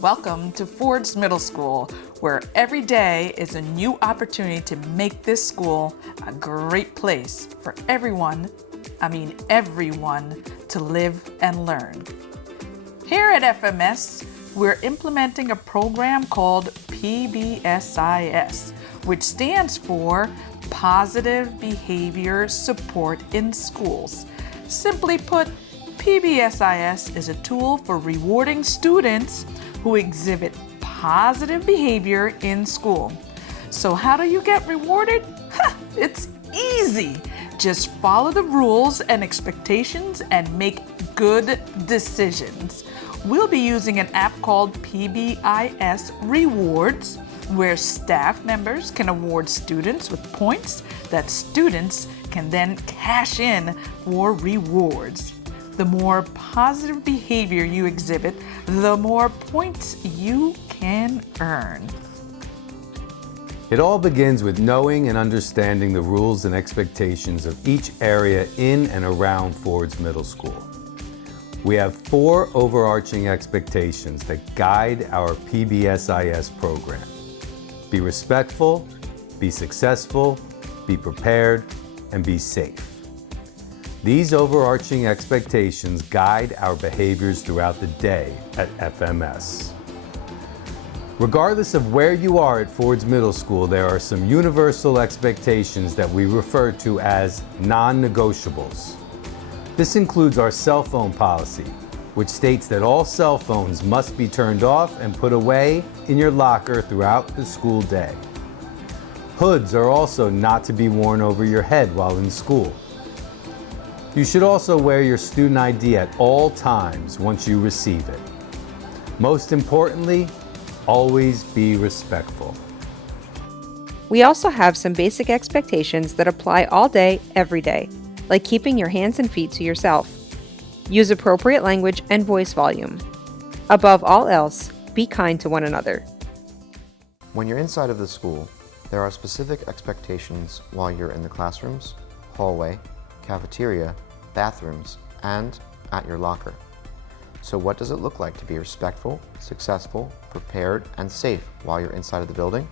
Welcome to Ford's Middle School, where every day is a new opportunity to make this school a great place for everyone to live and learn. Here at FMS, we're implementing a program called PBSIS, which stands for Positive Behavior Support in Schools. Simply put, PBSIS is a tool for rewarding students who exhibit positive behavior in school. So how do you get rewarded? It's easy. Just follow the rules and expectations and make good decisions. We'll be using an app called PBIS Rewards, where staff members can award students with points that students can then cash in for rewards. The more positive behavior you exhibit, the more points you can earn. It all begins with knowing and understanding the rules and expectations of each area in and around Ford's Middle School. We have 4 overarching expectations that guide our PBSIS program. Be respectful, be successful, be prepared, and be safe. These overarching expectations guide our behaviors throughout the day at FMS. Regardless of where you are at Ford's Middle School, there are some universal expectations that we refer to as non-negotiables. This includes our cell phone policy, which states that all cell phones must be turned off and put away in your locker throughout the school day. Hoods are also not to be worn over your head while in school. You should also wear your student ID at all times once you receive it. Most importantly, always be respectful. We also have some basic expectations that apply all day, every day, like keeping your hands and feet to yourself. Use appropriate language and voice volume. Above all else, be kind to one another. When you're inside of the school, there are specific expectations while you're in the classrooms, hallway, cafeteria, bathrooms, and at your locker. So what does it look like to be respectful, successful, prepared, and safe while you're inside of the building?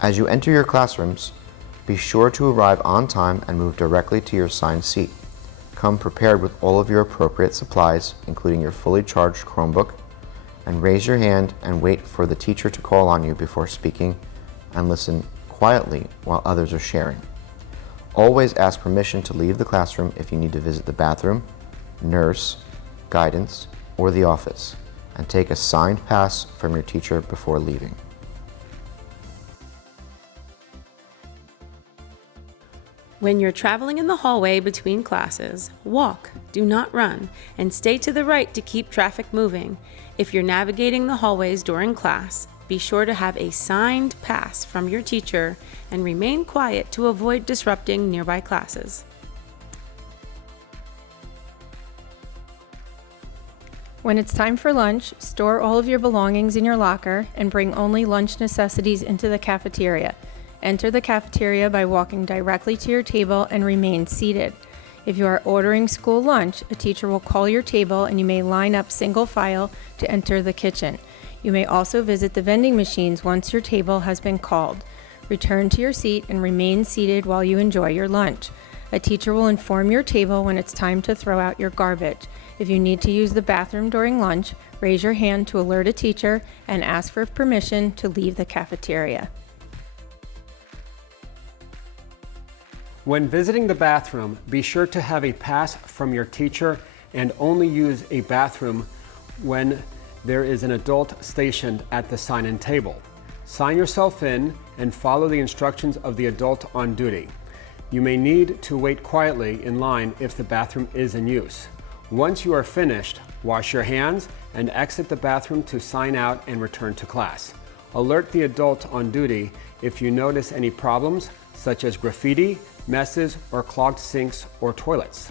As you enter your classrooms, be sure to arrive on time and move directly to your assigned seat. Come prepared with all of your appropriate supplies, including your fully charged Chromebook, and raise your hand and wait for the teacher to call on you before speaking, and listen quietly while others are sharing. Always ask permission to leave the classroom if you need to visit the bathroom, nurse, guidance, or the office, and take a signed pass from your teacher before leaving. When you're traveling in the hallway between classes, walk, do not run, and stay to the right to keep traffic moving. If you're navigating the hallways during class, be sure to have a signed pass from your teacher and remain quiet to avoid disrupting nearby classes. When it's time for lunch, store all of your belongings in your locker and bring only lunch necessities into the cafeteria. Enter the cafeteria by walking directly to your table and remain seated. If you are ordering school lunch, a teacher will call your table and you may line up single file to enter the kitchen. You may also visit the vending machines once your table has been called. Return to your seat and remain seated while you enjoy your lunch. A teacher will inform your table when it's time to throw out your garbage. If you need to use the bathroom during lunch, raise your hand to alert a teacher and ask for permission to leave the cafeteria. When visiting the bathroom, be sure to have a pass from your teacher and only use a bathroom when there is an adult stationed at the sign-in table. Sign yourself in and follow the instructions of the adult on duty. You may need to wait quietly in line if the bathroom is in use. Once you are finished, wash your hands and exit the bathroom to sign out and return to class. Alert the adult on duty if you notice any problems such as graffiti, messes, or clogged sinks or toilets.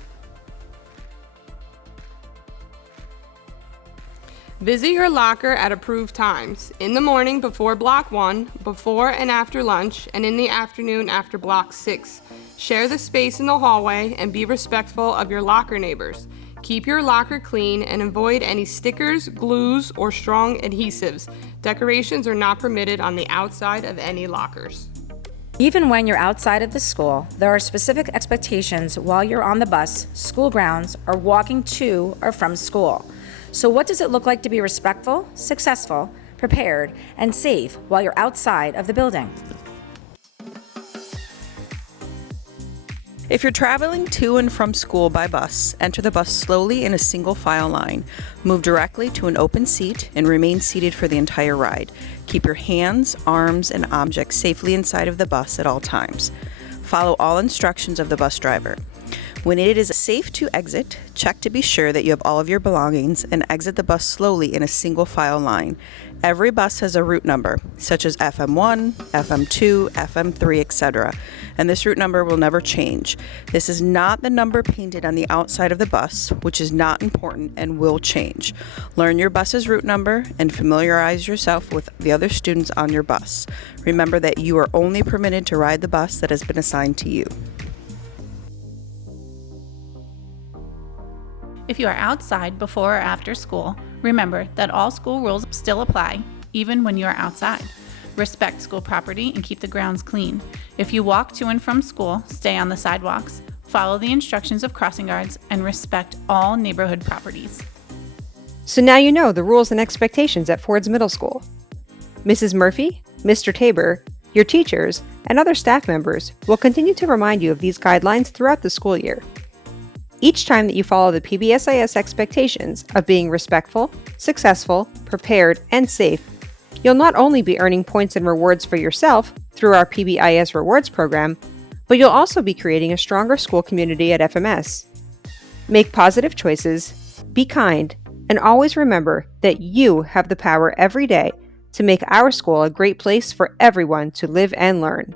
Visit your locker at approved times. In the morning before block 1, before and after lunch, and in the afternoon after block 6. Share the space in the hallway and be respectful of your locker neighbors. Keep your locker clean and avoid any stickers, glues, or strong adhesives. Decorations are not permitted on the outside of any lockers. Even when you're outside of the school, there are specific expectations while you're on the bus, school grounds, or walking to or from school. So what does it look like to be respectful, successful, prepared, and safe while you're outside of the building? If you're traveling to and from school by bus, enter the bus slowly in a single file line. Move directly to an open seat and remain seated for the entire ride. Keep your hands, arms, and objects safely inside of the bus at all times. Follow all instructions of the bus driver. When it is safe to exit, check to be sure that you have all of your belongings and exit the bus slowly in a single file line. Every bus has a route number, such as FM1, FM2, FM3, etc., and this route number will never change. This is not the number painted on the outside of the bus, which is not important and will change. Learn your bus's route number and familiarize yourself with the other students on your bus. Remember that you are only permitted to ride the bus that has been assigned to you. If you are outside before or after school, remember that all school rules still apply, even when you are outside. Respect school property and keep the grounds clean. If you walk to and from school, stay on the sidewalks, follow the instructions of crossing guards, and respect all neighborhood properties. So now you know the rules and expectations at Ford's Middle School. Mrs. Murphy, Mr. Tabor, your teachers, and other staff members will continue to remind you of these guidelines throughout the school year. Each time that you follow the PBSIS expectations of being respectful, successful, prepared, and safe, you'll not only be earning points and rewards for yourself through our PBIS Rewards program, but you'll also be creating a stronger school community at FMS. Make positive choices, be kind, and always remember that you have the power every day to make our school a great place for everyone to live and learn.